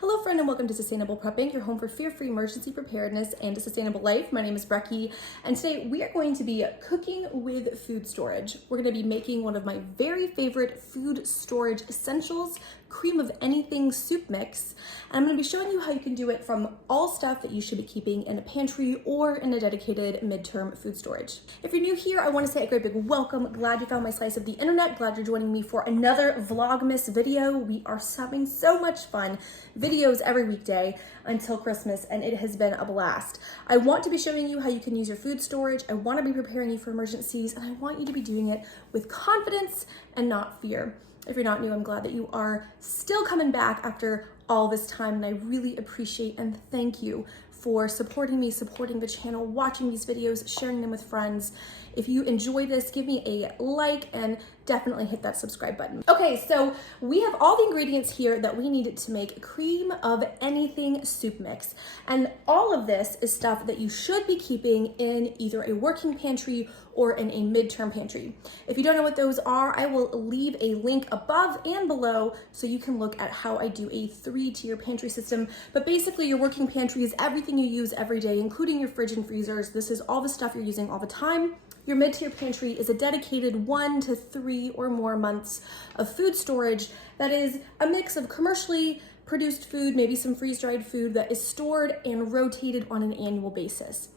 Hello friend and welcome to Sustainable Prepping, your home for fear-free emergency preparedness and a sustainable life. My name is Brecky and today we are going to be cooking with food storage. We're going to be making one of my very favorite food storage essentials, cream of anything soup mix. And I'm going to be showing you how you can do it from all stuff that you should be keeping in a pantry or in a dedicated midterm food storage. If you're new here, I want to say a great big welcome. Glad you found my slice of the internet. Glad you're joining me for another Vlogmas video. We are having so much fun. Videos every weekday until Christmas, and it has been a blast. I want to be showing you how you can use your food storage. I want to be preparing you for emergencies, and I want you to be doing it with confidence and not fear. If you're not new, I'm glad that you are still coming back after all this time, and I really appreciate and thank you for supporting me, supporting the channel, watching these videos, sharing them with friends. If you enjoy this, give me a like and definitely hit that subscribe button. Okay, so we have all the ingredients here that we need to make cream of anything soup mix. And all of this is stuff that you should be keeping in either a working pantry or in a midterm pantry. If you don't know what those are, I will leave a link above and below so you can look at how I do a 3-tier pantry system. But basically your working pantry is everything you use every day, including your fridge and freezers. This is all the stuff you're using all the time. Your mid-tier pantry is a dedicated 1 to 3 or more months of food storage that is a mix of commercially produced food, maybe some freeze-dried food that is stored and rotated on an annual basis.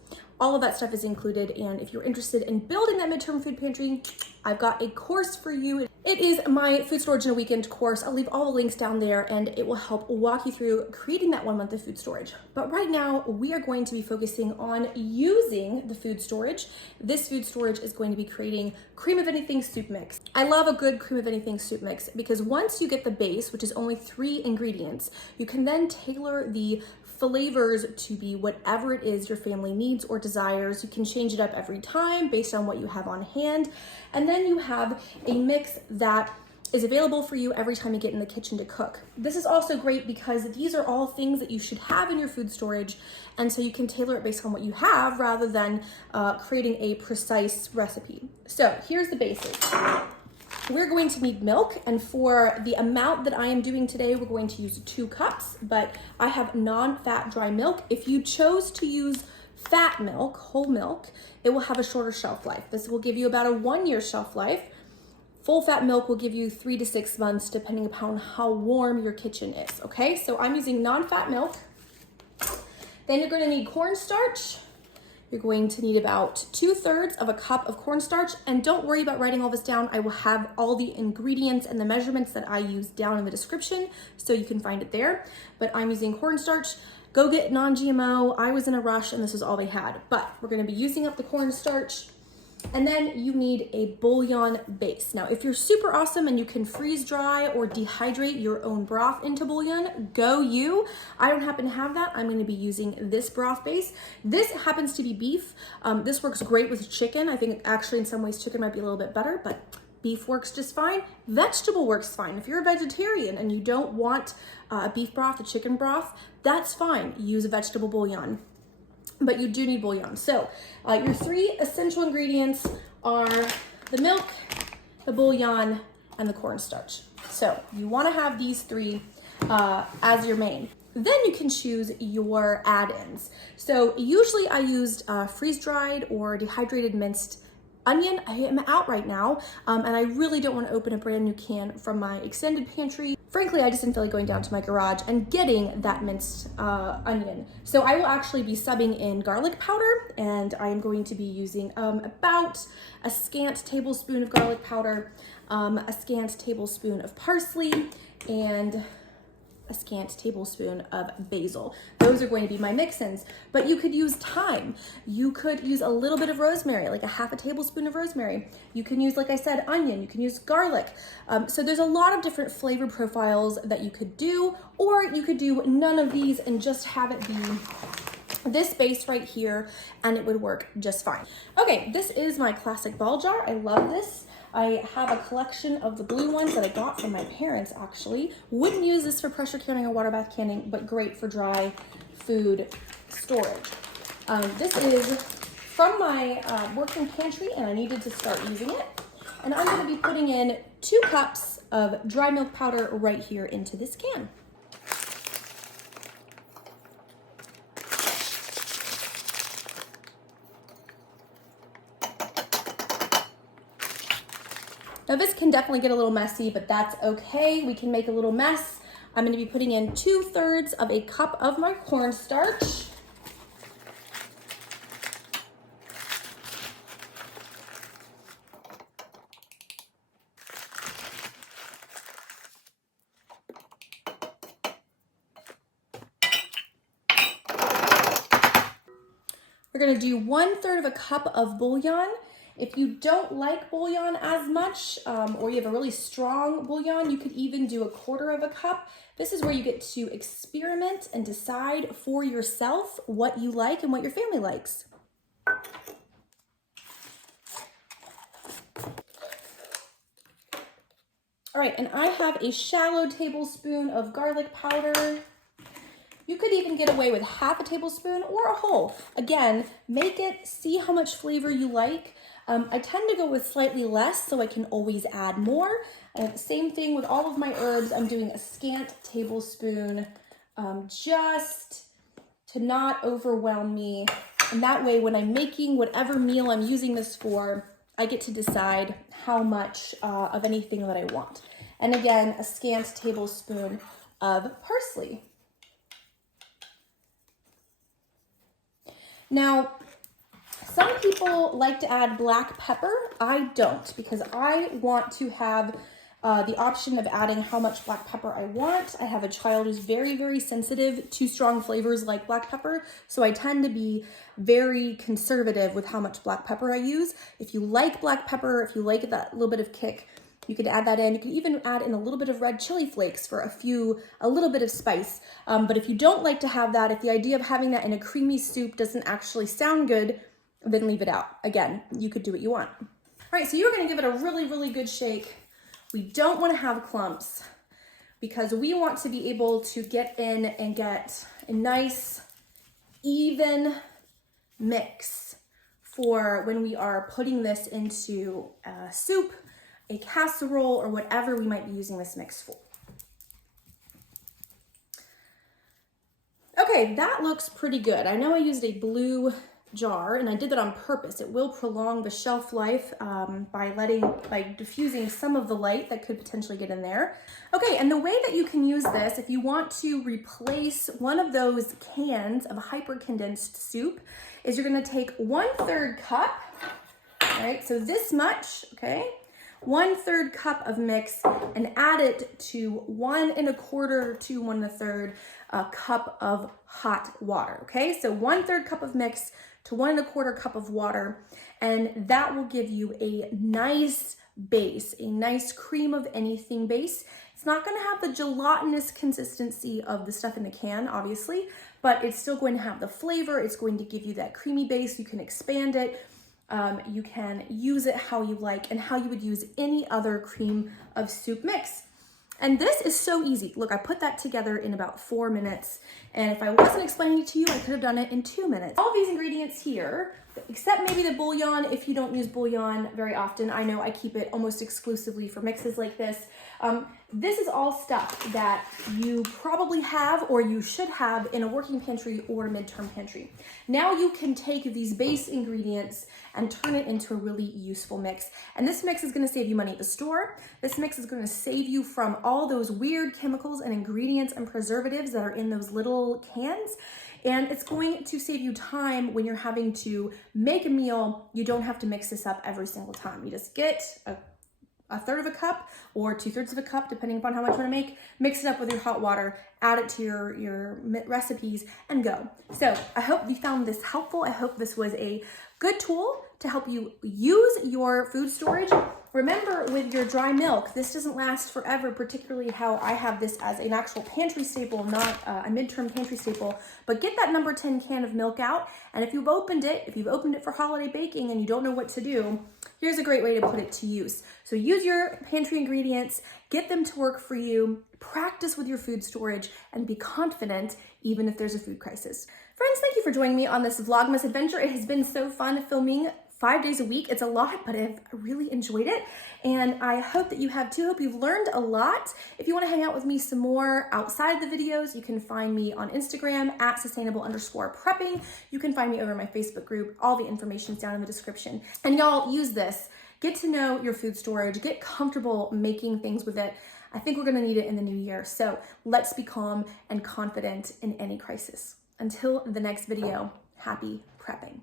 All of that stuff is included, and if you're interested in building that midterm food pantry, I've got a course for you. It is my food storage in a weekend course. I'll leave all the links down there and it will help walk you through creating that 1 month of food storage. But right now we are going to be focusing on using the food storage. This food storage is going to be creating cream of anything soup mix. I love a good cream of anything soup mix because once you get the base, which is only 3 ingredients, you can then tailor the flavors to be whatever it is your family needs or desires. You can change it up every time based on what you have on hand. And then you have a mix that is available for you every time you get in the kitchen to cook. This is also great because these are all things that you should have in your food storage, and so you can tailor it based on what you have rather than creating a precise recipe. So here's the basics. We're going to need milk, and for the amount that I am doing today, we're going to use 2 cups, but I have non-fat dry milk. If you chose to use fat milk, whole milk, it will have a shorter shelf life. This will give you about a 1-year shelf life. Full fat milk will give you 3 to 6 months, depending upon how warm your kitchen is, okay? So I'm using non-fat milk. Then you're gonna need cornstarch. You're going to need about 2/3 of a cup of cornstarch, and don't worry about writing all this down. I will have all the ingredients and the measurements that I use down in the description so you can find it there. But I'm using cornstarch. Go get non-GMO. I was in a rush and this is all they had. But we're gonna be using up the cornstarch. And then you need a bouillon base. Now, if you're super awesome and you can freeze dry or dehydrate your own broth into bouillon, go you. I don't happen to have that. I'm gonna be using this broth base. This happens to be beef. This works great with chicken. I think actually in some ways chicken might be a little bit better, but beef works just fine. Vegetable works fine. If you're a vegetarian and you don't want a beef broth, a chicken broth, that's fine. Use a vegetable bouillon. But you do need bouillon. So your 3 essential ingredients are the milk, the bouillon, and the cornstarch. So you wanna have these 3 as your main. Then you can choose your add-ins. So usually I used freeze-dried or dehydrated minced onion. I am out right now, and I really don't want to open a brand new can from my extended pantry. Frankly, I just didn't feel like going down to my garage and getting that minced onion. So I will actually be subbing in garlic powder, and I am going to be using about a scant tablespoon of garlic powder, a scant tablespoon of parsley, and a scant tablespoon of basil. Those are going to be my mix-ins, but you could use thyme. You could use a little bit of rosemary, like a half a tablespoon of rosemary. You can use, like I said, onion. You can use garlic. So there's a lot of different flavor profiles that you could do, or you could do none of these and just have it be this base right here, and it would work just fine. Okay, this is my classic ball jar. I love this. I have a collection of the blue ones that I got from my parents, actually. Wouldn't use this for pressure canning or water bath canning, but great for dry food storage. This is from my working pantry, and I needed to start using it. And I'm gonna be putting in 2 cups of dry milk powder right here into this can. Now this can definitely get a little messy, but that's okay. We can make a little mess. I'm going to be putting in 2/3 of a cup of my cornstarch. We're going to do 1/3 of a cup of bouillon. If you don't like bouillon as much, or you have a really strong bouillon, you could even do 1/4 of a cup. This is where you get to experiment and decide for yourself what you like and what your family likes. All right, and I have a shallow tablespoon of garlic powder. You could even get away with 1/2 tablespoon or a whole. Again, make it, see how much flavor you like. I tend to go with slightly less so I can always add more. Same thing with all of my herbs. I'm doing a scant tablespoon just to not overwhelm me. And that way, when I'm making whatever meal I'm using this for, I get to decide how much of anything that I want. And again, a scant tablespoon of parsley. Now, some people like to add black pepper. I don't, because I want to have the option of adding how much black pepper I want. I have a child who's very, very sensitive to strong flavors like black pepper, so I tend to be very conservative with how much black pepper I use. If you like black pepper, if you like that little bit of kick, you could add that in. You could even add in a little bit of red chili flakes for a little bit of spice. But if you don't like to have that, if the idea of having that in a creamy soup doesn't actually sound good, then leave it out. Again, you could do what you want. All right, so you're gonna give it a really, really good shake. We don't wanna have clumps because we want to be able to get in and get a nice, even mix for when we are putting this into a soup, a casserole, or whatever we might be using this mix for. Okay, that looks pretty good. I know I used a blue jar, and I did that on purpose. It will prolong the shelf life by diffusing some of the light that could potentially get in there. Okay, and the way that you can use this, if you want to replace one of those cans of hyper condensed soup, is you're gonna take 1/3 cup, all right, so this much, okay? 1/3 cup of mix and add it to 1 1/4 to 1 1/3 cup of hot water, okay? So 1/3 cup of mix to 1 1/4 cup of water, and that will give you a nice base, a nice cream of anything base. It's not gonna have the gelatinous consistency of the stuff in the can, obviously, but it's still going to have the flavor. It's going to give you that creamy base. You can expand it. You can use it how you like and how you would use any other cream of soup mix. And this is so easy. Look, I put that together in about 4 minutes. And if I wasn't explaining it to you, I could have done it in 2 minutes. All these ingredients here, except maybe the bouillon, if you don't use bouillon very often. I know I keep it almost exclusively for mixes like this. This is all stuff that you probably have or you should have in a working pantry or a midterm pantry. Now you can take these base ingredients and turn it into a really useful mix. And this mix is gonna save you money at the store. This mix is gonna save you from all those weird chemicals and ingredients and preservatives that are in those little cans. And it's going to save you time when you're having to make a meal. You don't have to mix this up every single time. You just get a 1/3 of a cup or 2/3 of a cup, depending upon how much you want to make, mix it up with your hot water, add it to your recipes, and go. So I hope you found this helpful. I hope this was a good tool to help you use your food storage. Remember, with your dry milk, this doesn't last forever, particularly how I have this as an actual pantry staple, not a midterm pantry staple. But get that number 10 can of milk out, and if you've opened it for holiday baking and you don't know what to do, here's a great way to put it to use. So use your pantry ingredients, get them to work for you, practice with your food storage, and be confident even if there's a food crisis. Friends, thank you for joining me on this Vlogmas adventure. It has been so fun filming 5 days a week. It's a lot, but I've really enjoyed it. And I hope that you have too. Hope you've learned a lot. If you want to hang out with me some more outside of the videos, you can find me on Instagram at @sustainable_prepping. You can find me over my Facebook group. All the information's down in the description. And y'all, use this. Get to know your food storage, get comfortable making things with it. I think we're gonna need it in the new year. So let's be calm and confident in any crisis. Until the next video, happy prepping.